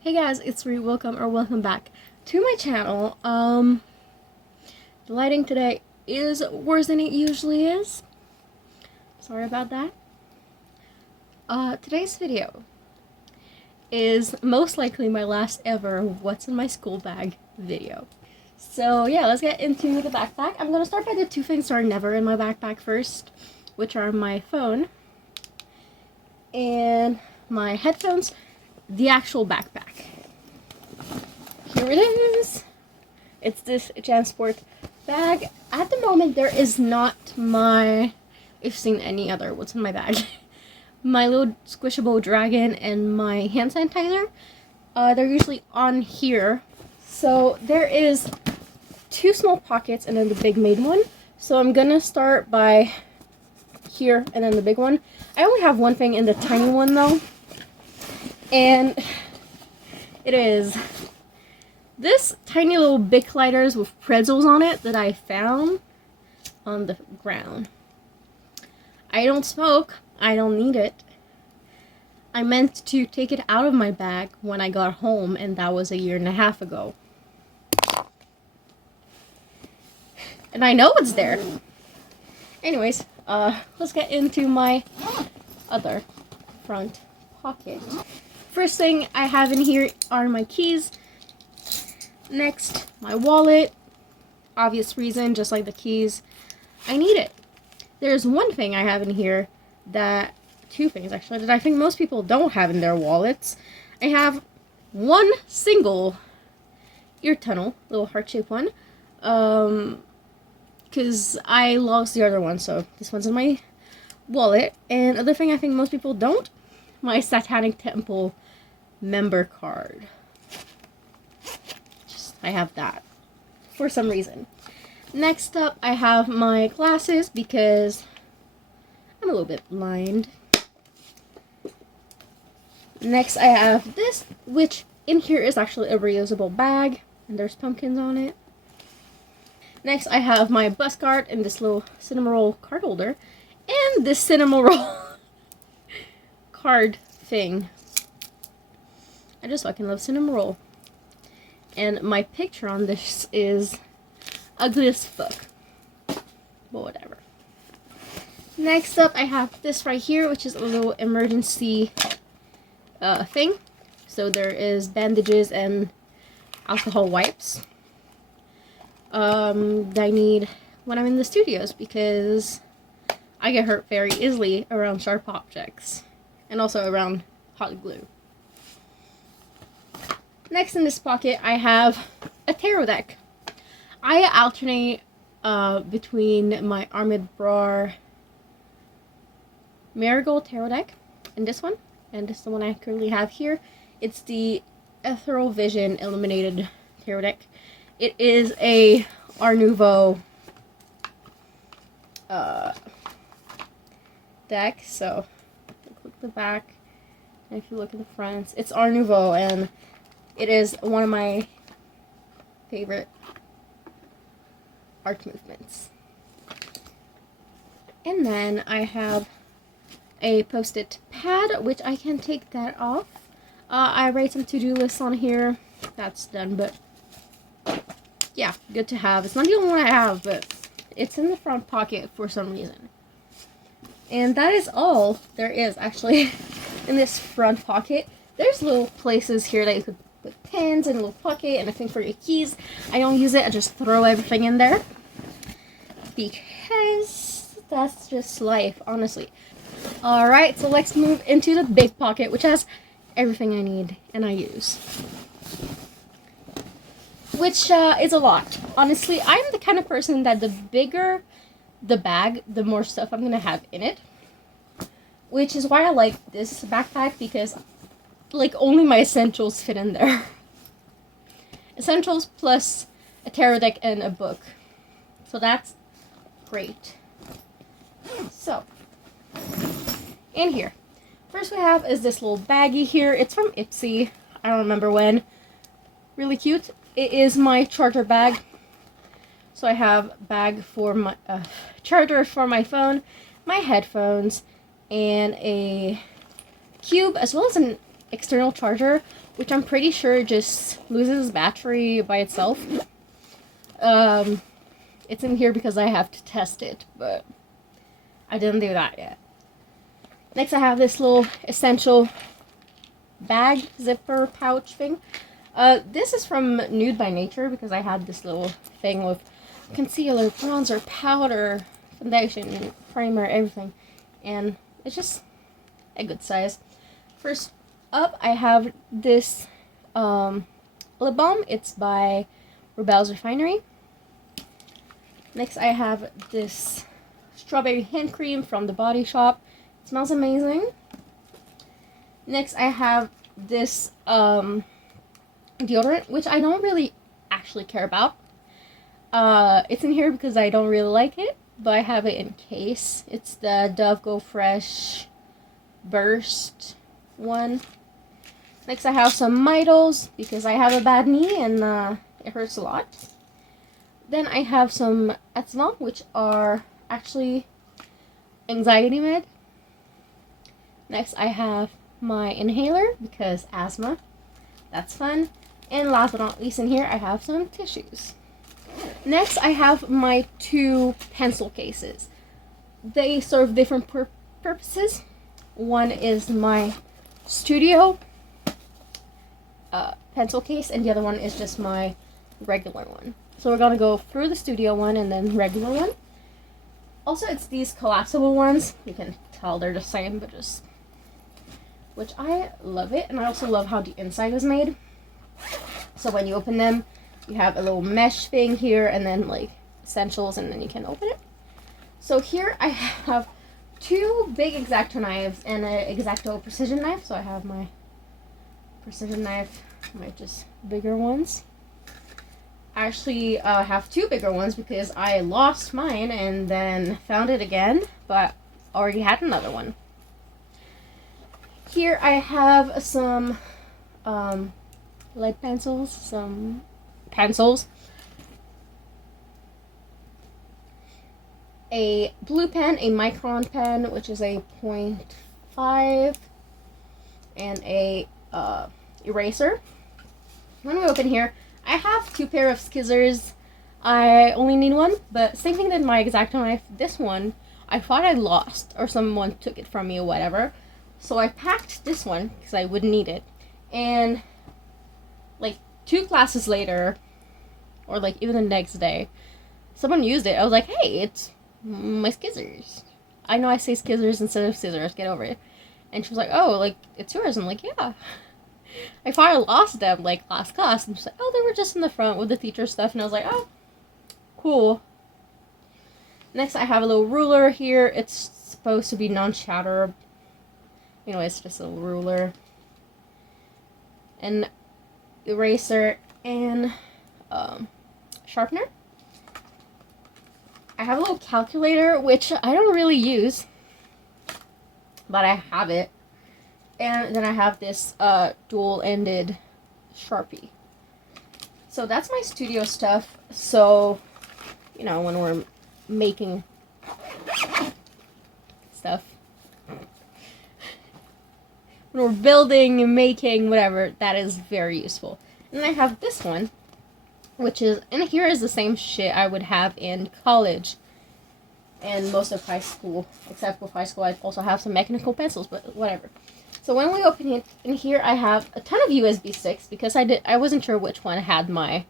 Hey guys, it's Ree. Welcome back to my channel. The lighting today is worse than it usually is. Sorry about that. Today's video is most likely my last ever What's in My School Bag video. So yeah, let's get into the backpack. I'm gonna start by the two things that are never in my backpack first, which are my phone and my headphones, the actual backpack. Here it is. It's this JanSport bag. At the moment, there is not if you've seen any other what's in my bag, my little squishable dragon and my hand sanitizer. They're usually on here. So there is two small pockets and then the big main one. So I'm gonna start by here and then the big one. I only have one thing in the tiny one though. And it is this tiny little Bic lighters with pretzels on it that I found on the ground. I don't smoke. I don't need it. I meant to take it out of my bag when I got home, and that was 1.5 years ago. And I know it's there. Anyways, let's get into my other front pocket. First thing I have in here are my keys. Next, my wallet. Obvious reason, just like the keys, I need it. There's one thing I have in here two things actually, that I think most people don't have in their wallets. I have one single ear tunnel, little heart-shaped one, because I lost the other one, so this one's in my wallet. And other thing I think most people don't, my Satanic Temple member card. I have that for some reason. Next up, I have my glasses because I'm a little bit blind. Next, I have this, which in here is actually a reusable bag, and there's pumpkins on it. Next, I have my bus card and this little Cinnamoroll card holder, and this Cinnamoroll card thing. I just fucking love Cinnamoroll. And my picture on this is ugly as fuck. But whatever. Next up, I have this right here, which is a little emergency thing. So there is bandages and alcohol wipes. That I need when I'm in the studios because I get hurt very easily around sharp objects. And also around hot glue. Next in this pocket, I have a tarot deck. I alternate between my Armid Brar Marigold tarot deck and this one. And this is the one I currently have here. It's the Ethereal Vision Illuminated tarot deck. It is a Art Nouveau deck. So, look at the back. And if you look at the front, it's Art Nouveau, and it is one of my favorite art movements. And then I have a post-it pad, which I can take that off. I write some to-do lists on here. That's done, but yeah, good to have. It's not the only one I have, but it's in the front pocket for some reason. And that is all there is, actually, in this front pocket. There's little places here that you could put pins and a little pocket and a thing for your keys. I don't use it. I just throw everything in there because that's just life, honestly. Alright, so let's move into the big pocket, which has everything I need and I use. Which is a lot. Honestly, I'm the kind of person that the bigger the bag, the more stuff I'm going to have in it. Which is why I like this backpack, because like only my essentials fit in there. Essentials plus a tarot deck and a book. So that's great. So, in here, first we have is this little baggie here. It's from Ipsy. I don't remember when. Really cute. It is my charger bag. So I have a bag for my charger for my phone, my headphones, and a cube, as well as an external charger, which I'm pretty sure just loses battery by itself. It's in here because I have to test it, but I didn't do that yet. Next, I have this little essential bag zipper pouch thing. This is from Nude by Nature because I had this little thing with concealer, bronzer, powder, foundation, primer, everything. And it's just a good size. First up, I have this lip balm. It's by Rebel's Refinery. Next, I have this strawberry hand cream from The Body Shop. It smells amazing. Next, I have this deodorant, which I don't really actually care about. It's in here because I don't really like it, but I have it in case. It's the Dove Go Fresh Burst one. Next, I have some Mitals because I have a bad knee and it hurts a lot. Then I have some Ethanol, which are actually anxiety med. Next, I have my inhaler because asthma. That's fun. And last but not least in here, I have some tissues. Next, I have my 2 pencil cases. They serve different purposes. One is my studio pencil case, and the other one is just my regular one. So we're going to go through the studio one and then regular one. Also, it's these collapsible ones. You can tell they're the same, but just... which I love it. And I also love how the inside is made. So when you open them, you have a little mesh thing here and then like essentials, and then you can open it. So here I have 2 big X-Acto knives and an X-Acto precision knife. So I have my precision knife, my just bigger ones. I actually have 2 bigger ones because I lost mine and then found it again, but already had another one. Here I have some lead pencils, some pencils, a blue pen, a Micron pen, which is a 0.5, and a eraser. When we open here, I have 2 pair of scissors. I only need one, but same thing with my X-Acto knife. This one, I thought I lost or someone took it from me or whatever. So I packed this one because I wouldn't need it. And like 2 classes later, or like even the next day, someone used it. I was like, hey, it's my scissors. I know I say scissors instead of scissors, get over it. And she was like, oh, like, it's yours. I'm like, yeah. I thought I lost them, like, last class. And she's like, oh, they were just in the front with the teacher stuff. And I was like, oh, cool. Next, I have a little ruler here. It's supposed to be non-shatter. Anyway, it's just a little ruler. An eraser and sharpener. I have a little calculator, which I don't really use, but I have it. And then I have this dual-ended Sharpie. So that's my studio stuff. So, you know, when we're making stuff, when we're building, making, whatever, that is very useful. And then I have this one, which is, and here is the same shit I would have in college and most of high school, except with high school I also have some mechanical pencils, but whatever. So when we open it, in here I have a ton of USB sticks because I wasn't sure which one had my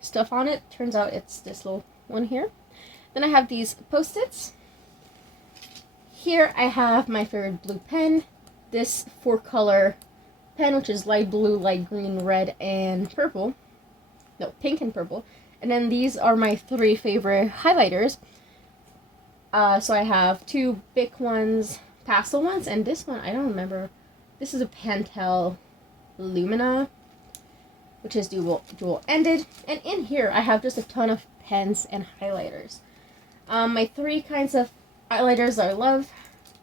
stuff on it. Turns out it's this little one here. Then I have these Post-its. Here I have my favorite blue pen, this 4-color pen, which is light blue, light green, red, and purple. No, pink and purple. And then these are my 3 favorite highlighters. So I have 2 big ones, pastel ones, and this one, I don't remember. This is a Pentel Lumina, which is dual-ended. And in here, I have just a ton of pens and highlighters. My 3 kinds of highlighters I love,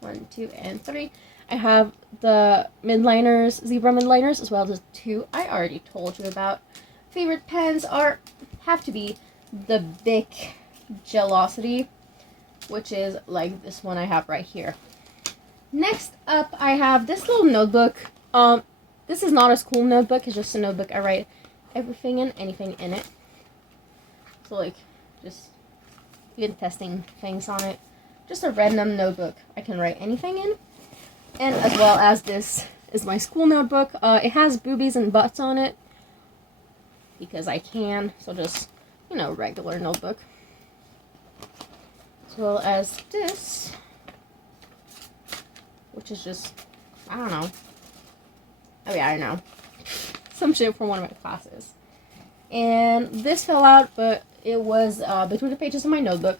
1, 2, and 3. I have the midliners, zebra midliners, as well as 2 I already told you about. Favorite pens have to be the Bic Gelosity, which is like this one I have right here. Next up, I have this little notebook. This is not a school notebook. It's just a notebook I write everything and anything in it. So like, just even testing things on it. Just a random notebook I can write anything in. And as well as this is my school notebook. It has boobies and butts on it because I can. So just, you know, regular notebook. As well as this, which is just, I don't know. Oh yeah, I know. Some shit from one of my classes. And this fell out, but it was between the pages of my notebook.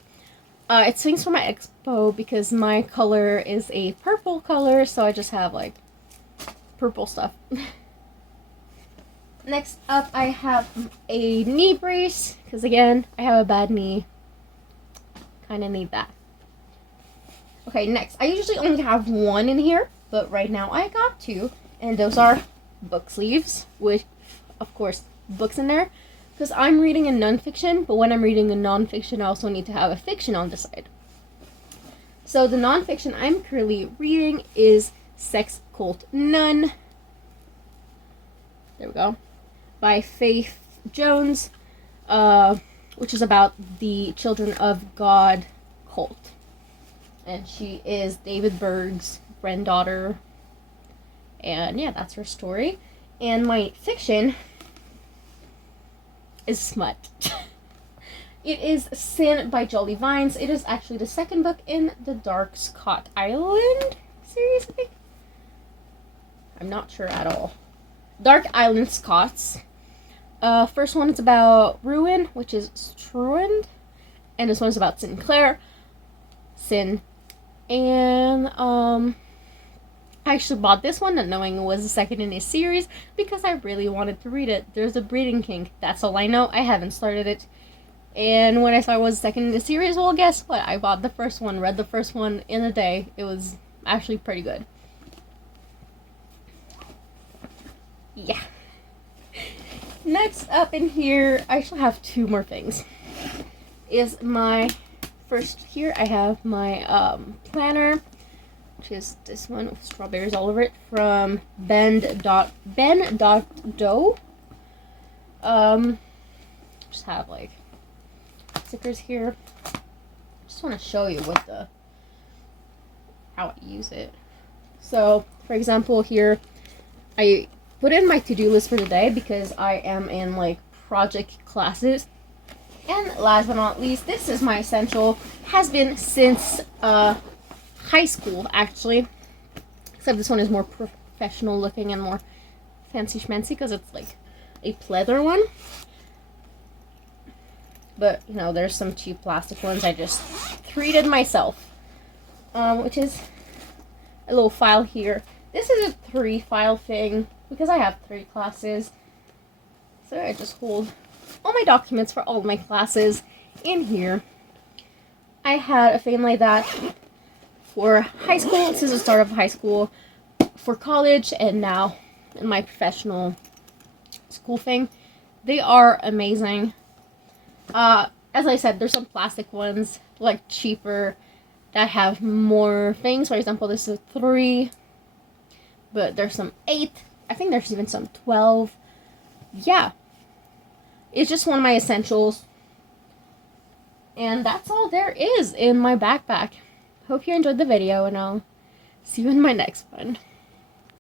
It's things for my expo because my color is a purple color, so I just have like purple stuff. Next up, I have a knee brace because again, I have a bad knee. Kind of need that. Okay, next. I usually only have one in here, but right now I got two, and those are book sleeves with, of course, books in there. Because I'm reading a nonfiction, but when I'm reading a nonfiction, I also need to have a fiction on the side. So the nonfiction I'm currently reading is Sex Cult Nun. There we go. By Faith Jones, which is about the Children of God cult. And she is David Berg's granddaughter. And yeah, that's her story. And my fiction is smut. It is Sin by Jolly Vines. It is actually the second book in the Dark Scott Island series, I think. I'm not sure at all. Dark Island Scots. First one is about Ruin, which is Struand. And this one is about Sinclair. Sin. And, I actually bought this one not knowing it was the second in a series because I really wanted to read it. There's a breeding kink. That's all I know. I haven't started it. And when I saw it was the second in the series, well, guess what? I bought the first one, read the first one in a day. It was actually pretty good. Yeah. Next up in here, I actually have two more things. Is my first here, I have my planner, which is this one with strawberries all over it from Ben.Doe. Just have like stickers here. Just want to show you what how I use it. So, for example, here I put in my to-do list for today because I am in like project classes. And last but not least, this is my essential. Has been since high school, actually. Except this one is more professional looking and more fancy schmancy because it's like a pleather one. But, you know, there's some cheap plastic ones I just treated myself. Which is a little file here. This is a 3-file thing because I have 3 classes. So I just hold all my documents for all my classes in here. I had a thing like that for high school, since the start of high school, for college, and now in my professional school thing. They are amazing. As I said, there's some plastic ones, like cheaper, that have more things. For example, this is a 3, but there's some 8. I think there's even some 12. Yeah. It's just one of my essentials. And that's all there is in my backpack. Hope you enjoyed the video, and I'll see you in my next one.